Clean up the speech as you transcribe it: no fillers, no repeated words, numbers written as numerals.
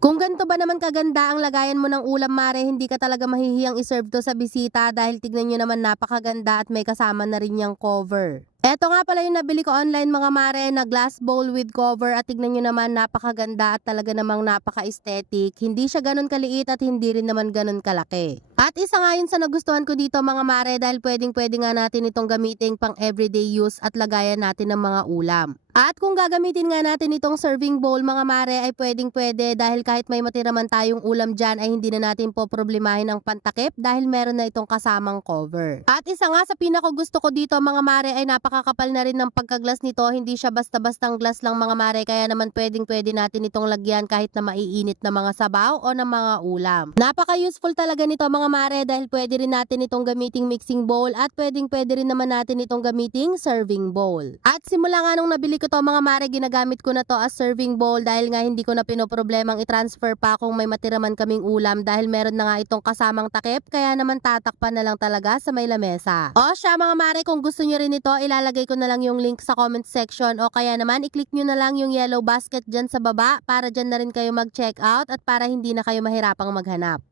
Kung ganito ba naman kaganda ang lagayan mo ng ulam mare, hindi ka talaga mahihiyang iserve to sa bisita dahil tignan nyo naman napakaganda at may kasama na rin yung cover. Eto nga pala yung nabili ko online mga mare na glass bowl with cover at tignan nyo naman napakaganda at talaga namang napaka-aesthetic. Hindi siya ganun kaliit at hindi rin naman ganun kalaki. At isa nga yun sa nagustuhan ko dito mga mare dahil pwedeng-pwede nga natin itong gamitin pang everyday use at lagayan natin ng mga ulam. At kung gagamitin nga natin itong serving bowl mga mare ay pwedeng-pwede dahil kahit may matira man tayong ulam dyan ay hindi na natin po problemahin ang pantakip dahil meron na itong kasamang cover. At isa nga sa pinakagusto ko dito mga mare ay napakakapal na rin ng pagkaglas nito. Hindi siya basta-bastang glass lang mga mare kaya naman pwedeng-pwede natin itong lagyan kahit na maiinit na mga sabaw o ng mga ulam. Napaka-useful talaga nito mga mare dahil pwede rin natin itong gamiting mixing bowl at pwedeng-pwede rin naman natin itong gamiting serving bowl. At simula nga nung nabili ko to mga mare, ginagamit ko na to as serving bowl dahil nga hindi ko na pinoproblemang i-transfer pa kung may matira man kaming ulam dahil meron na nga itong kasamang takip kaya naman tatakpan na lang talaga sa may lamesa. O siya mga mare, kung gusto nyo rin ito, ilalagay ko na lang yung link sa comment section o kaya naman i-click nyo na lang yung yellow basket dyan sa baba para dyan na rin kayo mag-check out at para hindi na kayo mahirapang maghanap.